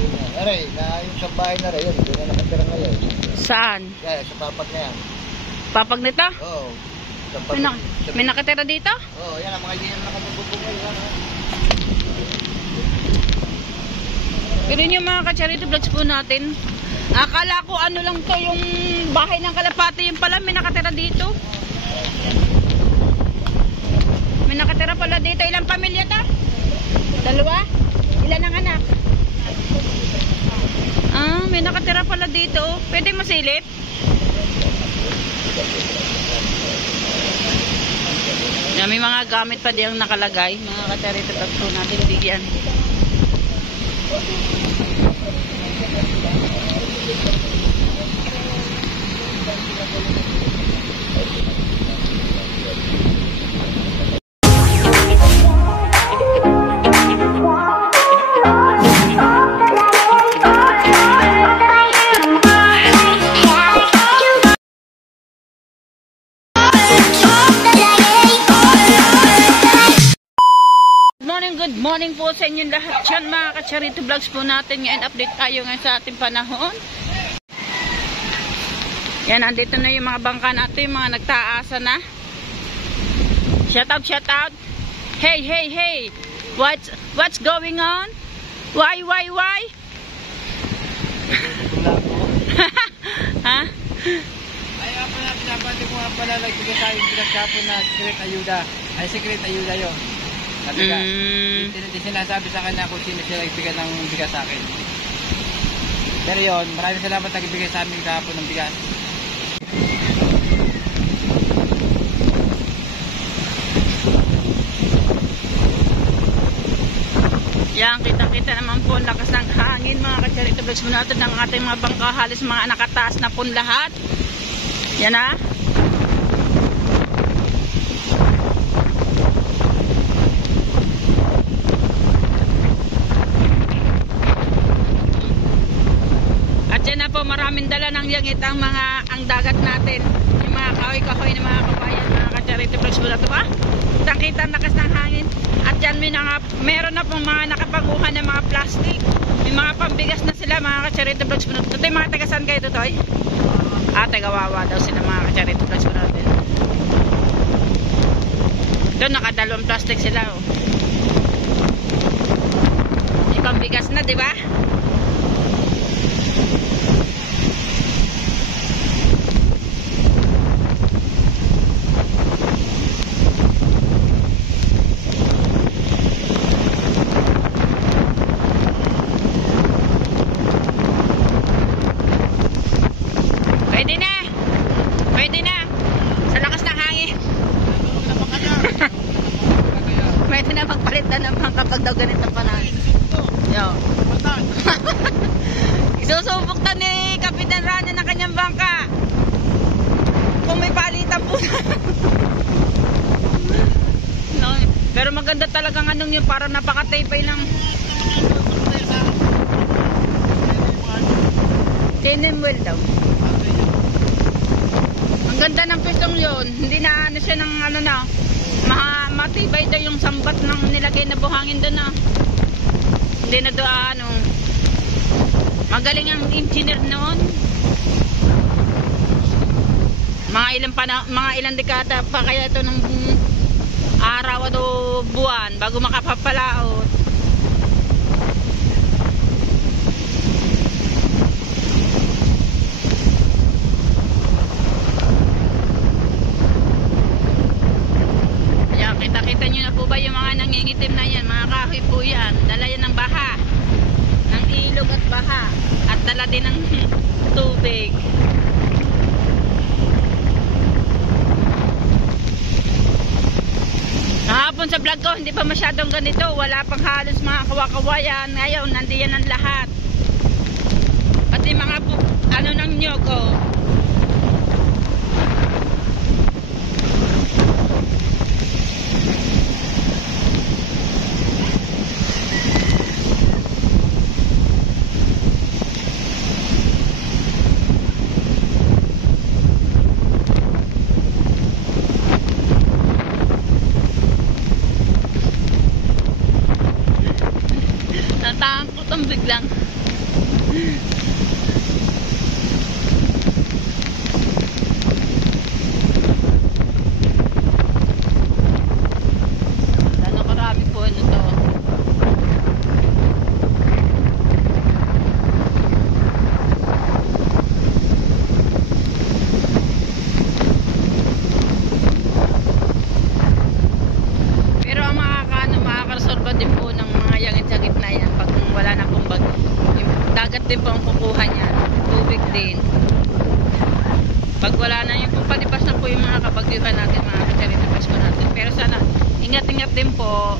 yun yan. Aray, na yung sa bahay na rin, yun, doon na nakatira ngayon. Saan? Yeah, sa papag na yan. Papag nito? Oo. May nakatira dito? Oo, yan ang mga ganyan na nakatubog ngayon. Pero yung mga ka-charity vlogs po natin, akala ko ano lang to, yung bahay ng kalapati, yung pala may nakatira dito. May nakatira pala dito. Ilang pamilya to? Dalawa? Ilan ang anak? Ah, may nakatira pala dito. Pwede masilip? Yan, may mga gamit pa diyang nakalagay. Mga ka-charity vlogs po natin, bigyan. Good morning po sa inyong lahat dyan, mga ka-charity vlogs po natin. Ngayon update tayo ngayon sa ating panahon. Yan, andito na yung mga bangka natin, yung mga nagtaasa na. Shout out, shout out. Hey, hey, hey, what's going on? Why? Ha? Ay, ako na pinapati ko nga pala, nagbigay tayo yung pinagkapon na secret ayuda. Ay, secret ayuda yun. Sabi ka, hindi sinasabi sa akin na kung sino sila nagbigay ng bigas sa akin. Pero yun, maraming salamat nagbigay sa amin kahapon ng bigas. Yan, kita-kita naman po ang lakas ng hangin, mga ka-charity vlogs mo natin ng ating mga bangka. Halos mga nakataas na po lahat. Yan ha. At yan na po, maraming dala ng yangit ang dagat natin. Yung mga kahoy-kahoy ng mga kabayan, mga ka-charity vlogs mo natin. Kita ang lakas ng hangin. At yan, meron na pong mga nakapanguhan ng mga plastic. May mga pambigas na sila, mga ka-charity vlogs mo natin. Tutoy, mga taga-saan kayo, Tutoy? Taga-Wawa daw sila, mga ka-charity vlogs mo natin. Doon, nakadalawang plastic sila, oh. May pambigas na, di ba? Pwede na. Sa lakas ng hangin. Pwede na magpalit na ng bangka pag daw ganitong panahon. Yo. Isusubok na ni Kapitan Rana ng kanyang bangka. Kung may palitan po na. No, pero maganda talagang anong yun. Parang napakataypay ng Tinin wheel daw. Ang ganda ng pitong yun. Hindi na ano siya ng ano na. Matibay daw yung sambat ng nilagay na buhangin doon na. Hindi na doon ano. Magaling ang engineer noon. Mga ilang dekada pa kaya ito ng araw o buwan bago makapapalaot. Kita nyo na po ba yung mga nangingitim na yan? Mga kahoy po yan. Dala yan ng baha. Ng ilog at baha. At dala din ng tubig. Kahapon sa vlog ko, hindi pa masyadong ganito. Wala pang halos mga kawakawayan. Ngayon, nandiyan ang lahat. Pati mga ano ng nyogo. Natangkot ang biglang. pagkakabagyuhan natin mga ka-charity vlogs po natin. Pero sana ingat-ingat din po.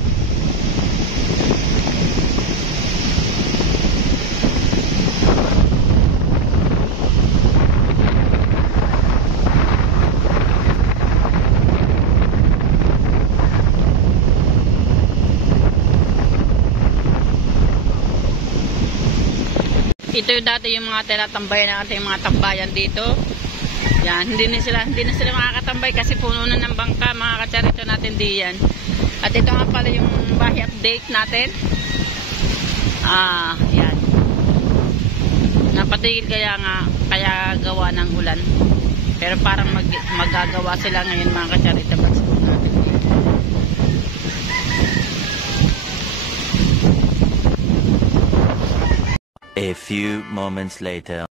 Ito yung dati yung mga tinatambayan ng ating mga tambayan dito. Yan, hindi na sila makakatambay kasi puno na ng bangka mga ka-charito natin diyan. At ito nga pala yung bahay update natin. Yan. Napatigil kaya gawa ng ulan. Pero parang magagawa sila ngayon mga ka-charito vlogs po natin. A few moments later.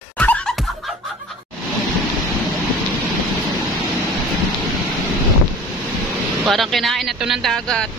Parang kinain na ito ng dagat.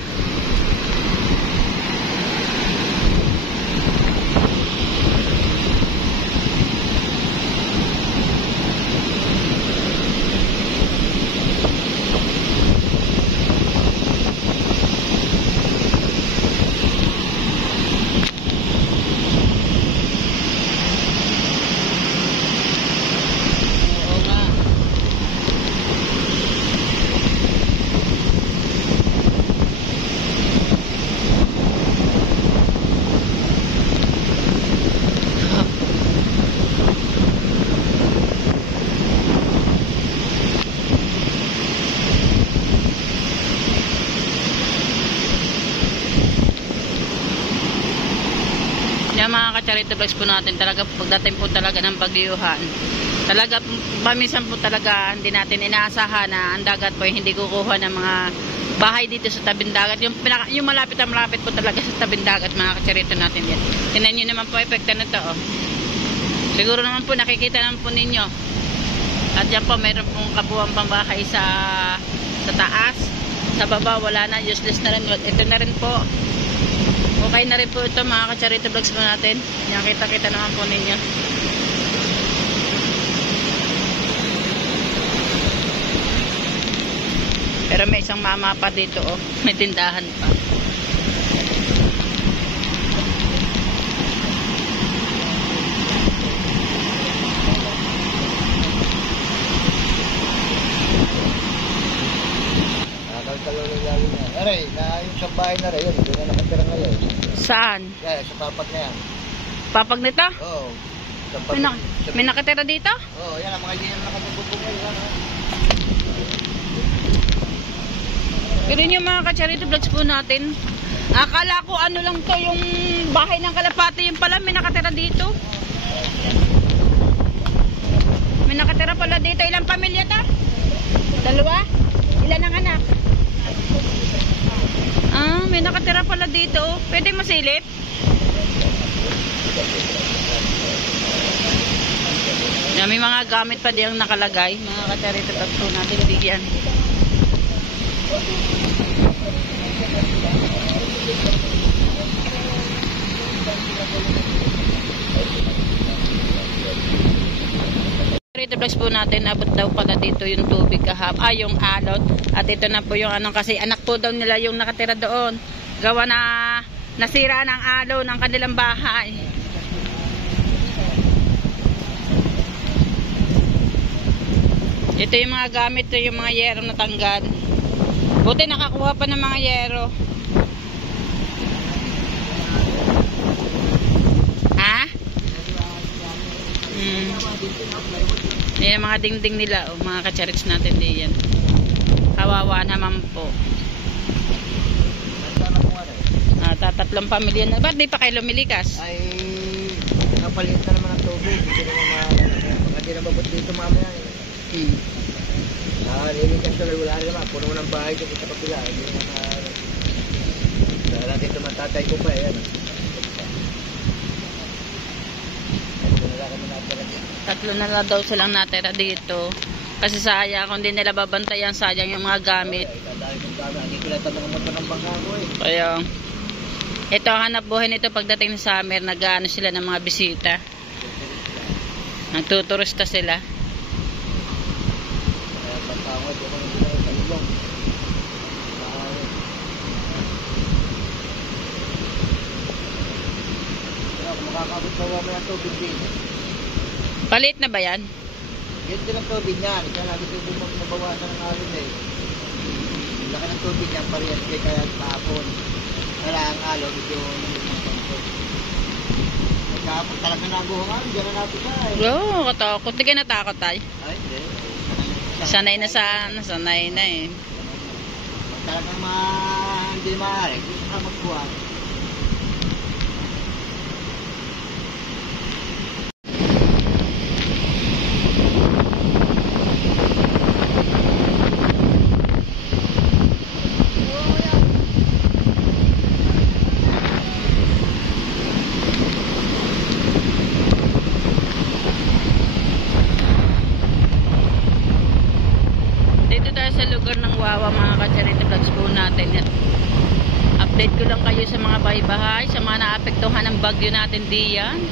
Yan mga ka-charity vlogs po natin, talaga pagdating po talaga ng bagyuhan, talaga paminsan po talaga hindi natin inaasahan na ang dagat po hindi kukuha ng mga bahay dito sa tabing dagat. Yung malapit po talaga sa tabing dagat mga ka-charity natin yan. Tingnan nyo naman po epekta na ito. Oh. Siguro naman po nakikita naman po ninyo. At yan po mayroon pong kabuuan pambahay sa taas. Sa baba wala na, useless na rin. Ito na rin po. Okay na rin po ito mga ka-charity vlogs po natin. Yan, kita-kita naman po ninyo. Pero may isang mama pa dito, oh. May tindahan pa. Aray, na yung sa bahay na rin, hindi na nakatira ngayon. Saan? Yeah, sa papag na yan. Papag nito? Oo. May nakatira dito? Oo, yan ang mga hindi na nakatubog ngayon. Pero yung mga ka-charity vlogs po natin, akala ko ano lang to, yung bahay ng kalapati, yung pala may nakatira dito. May nakatira pala dito. Ilang pamilya ta? 2? Ilan ang anak? May nakatira pala dito. Pwede masilip? Yan, may mga gamit pa diyang nakalagay. Mga ka-charity vlogs po natin, bigyan. Charity vlogs po natin, abot daw pala dito yung tubig yung alot. At ito na po yung kasi anak po daw nila yung nakatira doon. Gawa na nasira ng alo ng kanilang bahay. Ito yung mga gamit, ito yung mga yero na tanggal. Buti nakakuha pa ng mga yero. Yan mga dingding nila, mga ka-charits natin diyan. Kawawa naman po. Tatlong pamilya na. Ba't di pa kayo lumilikas? Ay, nakapalit na naman ang tubig. Hindi na babot dito mamaya. Nililikas na wala naman. Puno ng bahay dito sa kapila. Hindi naman dahil dito matatay ko pa. Ayan. Tatlo na lang daw silang natira dito. Kasi sayang, kung di nila babantayan, sayang yung mga gamit. Kaya, ito ang hanap buhay nito pagdating ng summer, nag-ano sila ng mga bisita. Nagtuturista sila. Tapos bawa mo ng tubig din. Palit na ba yan? Ganito ng tubig niyan. Kaya lagi tubig mo nabawasan ng alon eh. Laki ng tubig niyan, parehas kaya kahapon. Kaya ang alon, medyo nangyayon. Kahapon talaga nabuhangan, dyan na natin ka eh. Oo, katakot. Hindi ka natakot tayo. Ay, hindi. Sanay na sanay na eh. Pag talagang hindi maaari, gusto ka magkuha. Dito tayo sa lugar ng Wawa, mga ka-charity vlogs po natin. Update ko lang kayo sa mga bahay-bahay, sa mga naapektuhan ng bagyo natin diyan.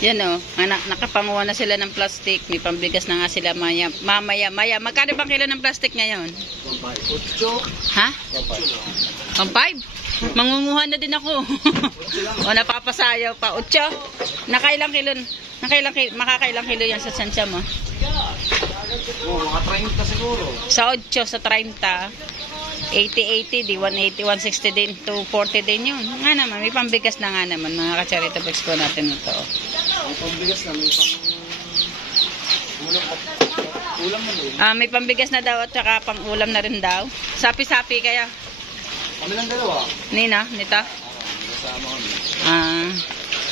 Yan o, nakapanguha na sila ng plastic. May pambigas na nga sila mamaya. Magkano bang kilo ng plastic ngayon? 8. Ha? 1.5? Mangunguha na din ako. O napapasayaw pa. 8? Makakailang kilo yan sa tsansya mo? Mga 30 siguro. Sa 8, sa 30. 80, di 180, 160 din, 240 din yun. Nga naman, may pambigas na nga naman, mga ka-charity vlogs po natin ito. May pambigas na, may pang... Ulam na din. May pambigas na daw at saka pang ulam na rin daw. Sapi-sapi kaya. Kami lang dalawa. Nina, nita. Kasama kami.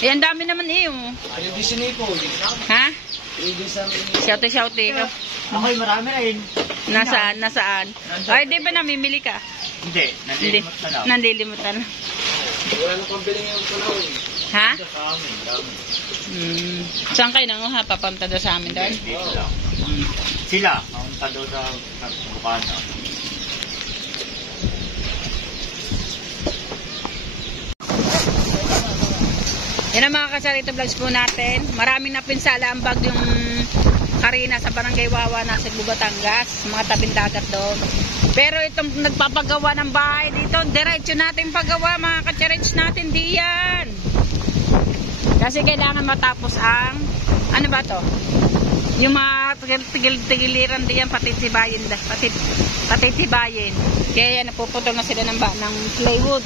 Ang dami naman iyo. Ayun din sinipo. Ha? Ayun din sa amin. Shouty ka. Ako'y marami rin. Nasaan? Ay, di ba namimili ka? Hindi, nandilimot na lang. Nandilimot na lang. Wala na pang biling yung panahon. Ha? Sa amin, dami. Saan kayo nanguha? Papunta doon sa amin doon? Dito lang. Sila, maunta daw sa Bukana. Yan ang mga ka-charity vlogs po natin. Maraming napinsala ang bagyong Karina sa Barangay Wawa, nasa Batangas, mga tabing dagat doon. Pero itong nagpapagawa ng bahay dito, diretso natin pagawa, mga ka-charity natin diyan. Kasi kailangan matapos ang, ano ba to? Yung mga tigil-tigiliran diyan, patitibayin. Kaya yan, napuputol na sila ng plywood.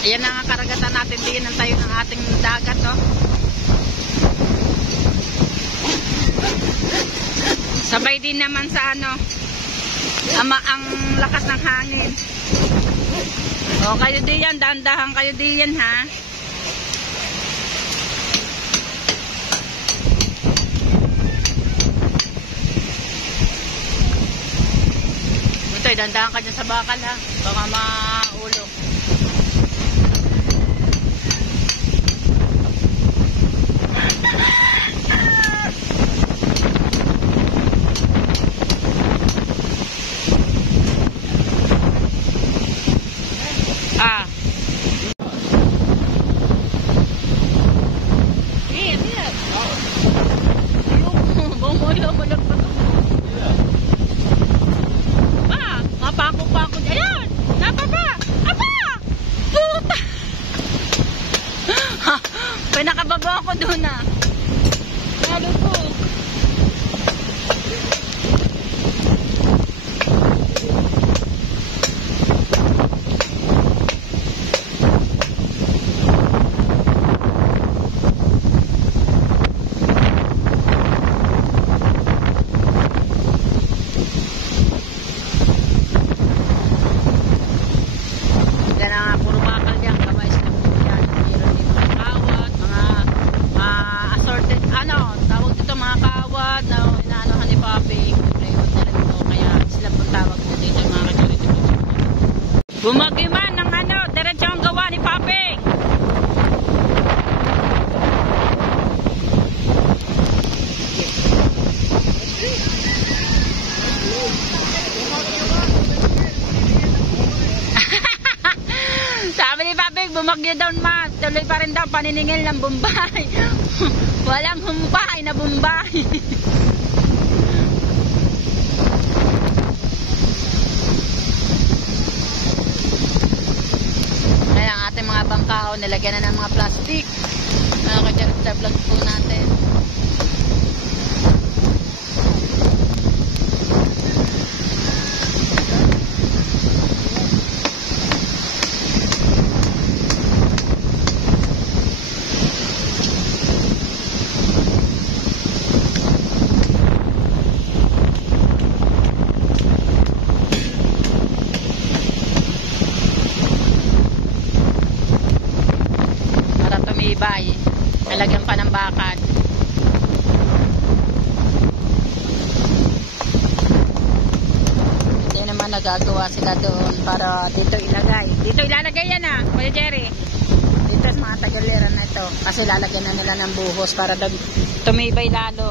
Ayan na nga karagatan natin din ang tayo ng ating dagat, oh. Sabay din naman sa ang lakas ng hangin. O, kayo diyan, dahan-dahan kayo diyan, ha. Butoy, dahan-dahan ka dyan sa bakal, ha. Baka maulog. Pinakababa ako doon na. Lalo po. bumagyo daw, ma, tuloy pa rin daw paniningil ng Bombay. Walang humpay na Bombay. Ayan ang ating mga bangkao, nilagyan na ng mga plastic. Mga ka-character vlog po natin. Tumibay, nalagyan pa ng bakad. Hindi naman nagagawa sila doon para dito ilagay. Dito ilalagay yan Kuya Jerry. Dito sa mga tagalera na ito. Kasi lalagyan na nila ng buhos para tumibay lalo.